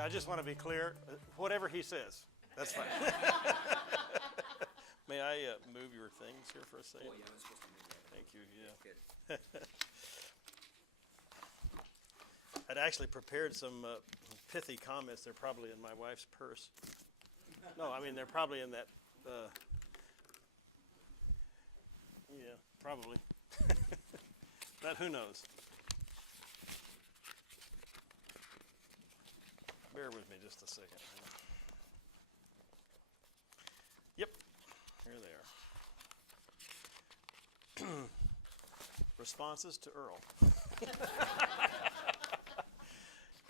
I just want to be clear. Whatever he says, that's fine. May I move your things here for a second? Oh, yeah, I was supposed to move that. Thank you. Yeah. Good. I'd actually prepared some pithy comments. They're probably in my wife's purse. No, I mean they're probably in that. Yeah, probably. But who knows? Bear with me just a second. Yep, here they are. Responses to Earl.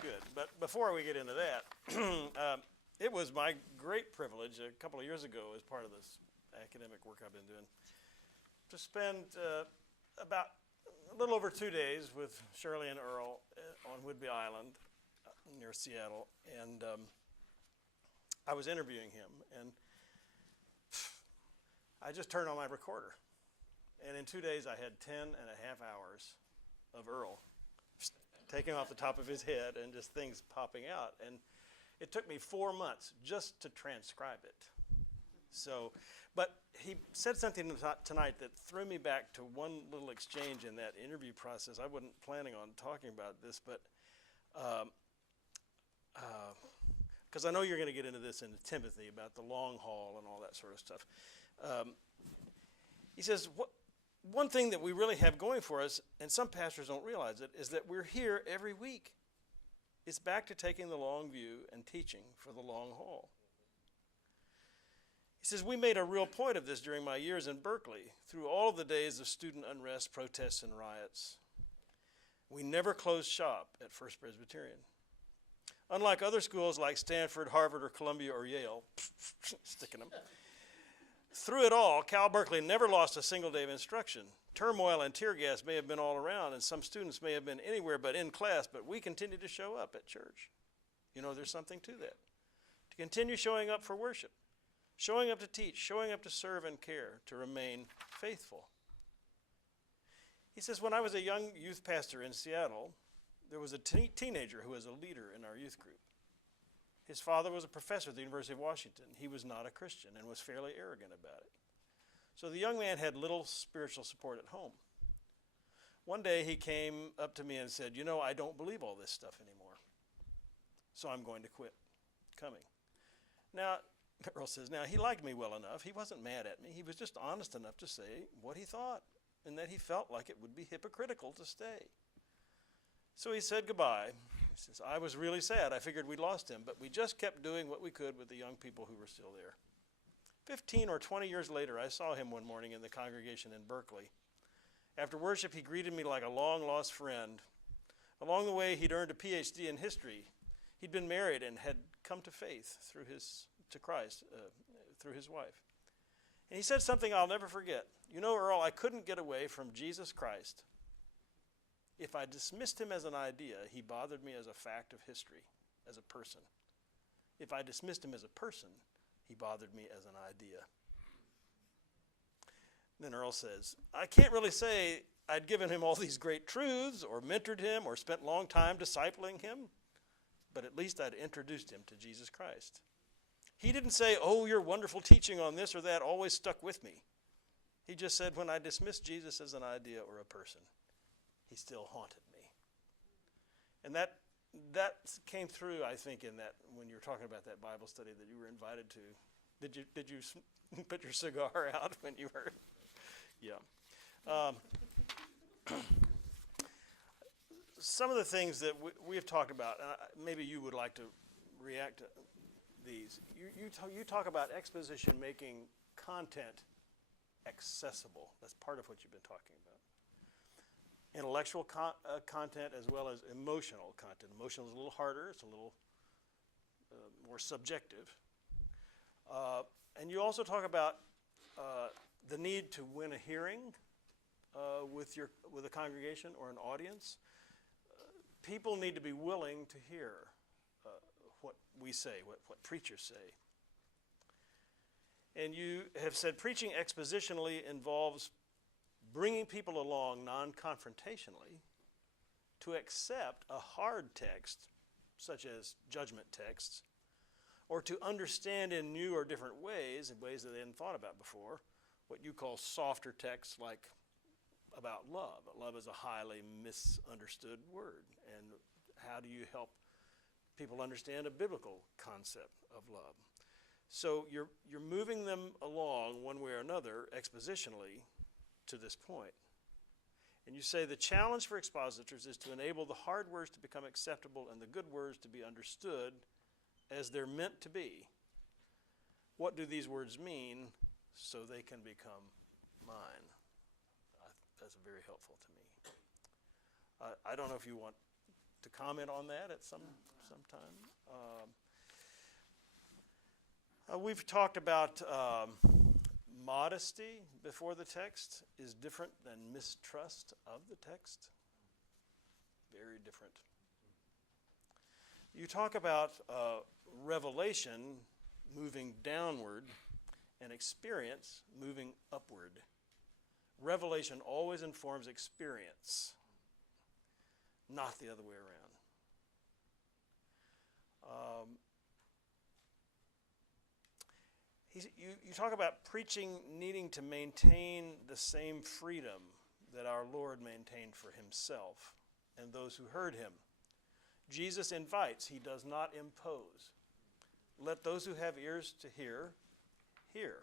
Good, but before we get into that, it was my great privilege a couple of years ago as part of this academic work I've been doing to spend about a little over 2 days with Shirley and Earl on Whidbey Island near Seattle, and I was interviewing him, and I just turned on my recorder, and in 2 days I had 10 and a half hours of Earl taking off the top of his head and just things popping out, and it took me 4 months just to transcribe it. So, but he said something tonight that threw me back to one little exchange in that interview process. I wasn't planning on talking about this, but because I know you're going to get into this in Timothy about the long haul and all that sort of stuff. He says, one thing that we really have going for us, and some pastors don't realize it, is that we're here every week. It's back to taking the long view and teaching for the long haul. He says, we made a real point of this during my years in Berkeley, through all of the days of student unrest, protests, and riots. We never closed shop at First Presbyterian. Unlike other schools like Stanford, Harvard, or Columbia, or Yale, sticking them, through it all, Cal Berkeley never lost a single day of instruction. Turmoil and tear gas may have been all around, and some students may have been anywhere but in class, but we continue to show up at church. You know, there's something to that. To continue showing up for worship, showing up to teach, showing up to serve and care, to remain faithful. He says, when I was a young youth pastor in Seattle, there was a teenager who was a leader in our youth group. His father was a professor at the University of Washington. He was not a Christian and was fairly arrogant about it. So the young man had little spiritual support at home. One day he came up to me and said, you know, I don't believe all this stuff anymore, so I'm going to quit coming. Now, Earl says, now he liked me well enough. He wasn't mad at me. He was just honest enough to say what he thought and that he felt like it would be hypocritical to stay. So he said goodbye. He says, I was really sad. I figured we'd lost him, but we just kept doing what we could with the young people who were still there. 15 or 20 years later, I saw him one morning in the congregation in Berkeley. After worship, he greeted me like a long-lost friend. Along the way, he'd earned a PhD in history. He'd been married and had come to faith to Christ through his wife. And he said something I'll never forget. You know, Earl, I couldn't get away from Jesus Christ. If I dismissed him as an idea, he bothered me as a fact of history, as a person. If I dismissed him as a person, he bothered me as an idea. Then Earl says, I can't really say I'd given him all these great truths or mentored him or spent a long time discipling him, but at least I'd introduced him to Jesus Christ. He didn't say, oh, your wonderful teaching on this or that always stuck with me. He just said, when I dismissed Jesus as an idea or a person, he still haunted me. And that came through, I think, in that when you were talking about that Bible study that you were invited to. Did you put your cigar out when you were? Yeah. Some of the things that we have talked about, maybe you would like to react to these. You talk about exposition making content accessible. That's part of what you've been talking about. Intellectual content as well as emotional content. Emotional is a little harder. It's a little more subjective. And you also talk about the need to win a hearing with a congregation or an audience. People need to be willing to hear what we say, what preachers say. And you have said preaching expositionally involves bringing people along non-confrontationally to accept a hard text such as judgment texts, or to understand in new or different ways, in ways that they hadn't thought about before, what you call softer texts like about love. Love is a highly misunderstood word. And how do you help people understand a biblical concept of love? So you're moving them along one way or another expositionally to this point. And you say the challenge for expositors is to enable the hard words to become acceptable and the good words to be understood as they're meant to be. What do these words mean so they can become mine? That's very helpful to me. I don't know if you want to comment on that at some time. We've talked about modesty before the text is different than mistrust of the text. Very different. You talk about revelation moving downward and experience moving upward. Revelation always informs experience, not the other way around. You talk about preaching needing to maintain the same freedom that our Lord maintained for himself and those who heard him. Jesus invites, he does not impose. Let those who have ears to hear, hear.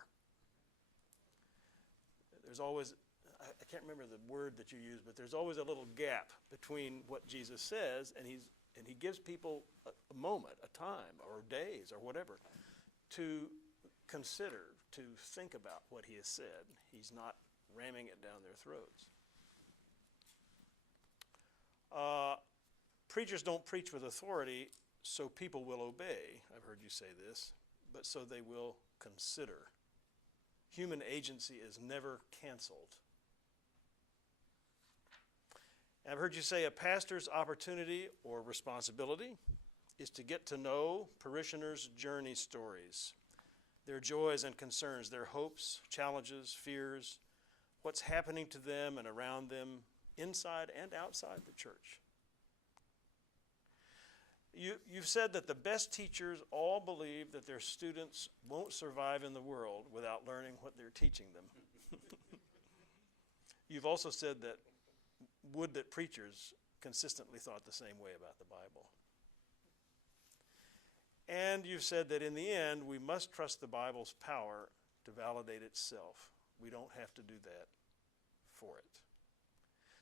There's always, I can't remember the word that you use, but there's always a little gap between what Jesus says and he gives people a moment, a time, or days, or whatever, to consider, to think about what he has said. He's not ramming it down their throats. Preachers don't preach with authority so people will obey. I've heard you say this, but so they will consider. Human agency is never canceled. And I've heard you say a pastor's opportunity or responsibility is to get to know parishioners' journey stories, their joys and concerns, their hopes, challenges, fears, what's happening to them and around them inside and outside the church. You've said that the best teachers all believe that their students won't survive in the world without learning what they're teaching them. You've also said that would that preachers consistently thought the same way about the Bible. And you've said that in the end, we must trust the Bible's power to validate itself. We don't have to do that for it.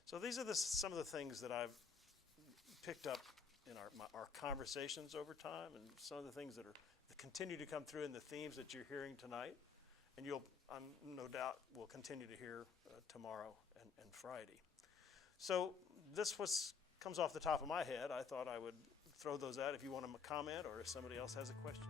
So these are some of the things that I've picked up in our conversations over time, and some of the things that continue to come through in the themes that you're hearing tonight, and I'm no doubt will continue to hear tomorrow and Friday. So this comes off the top of my head. I thought I would throw those out if you want to comment or if somebody else has a question.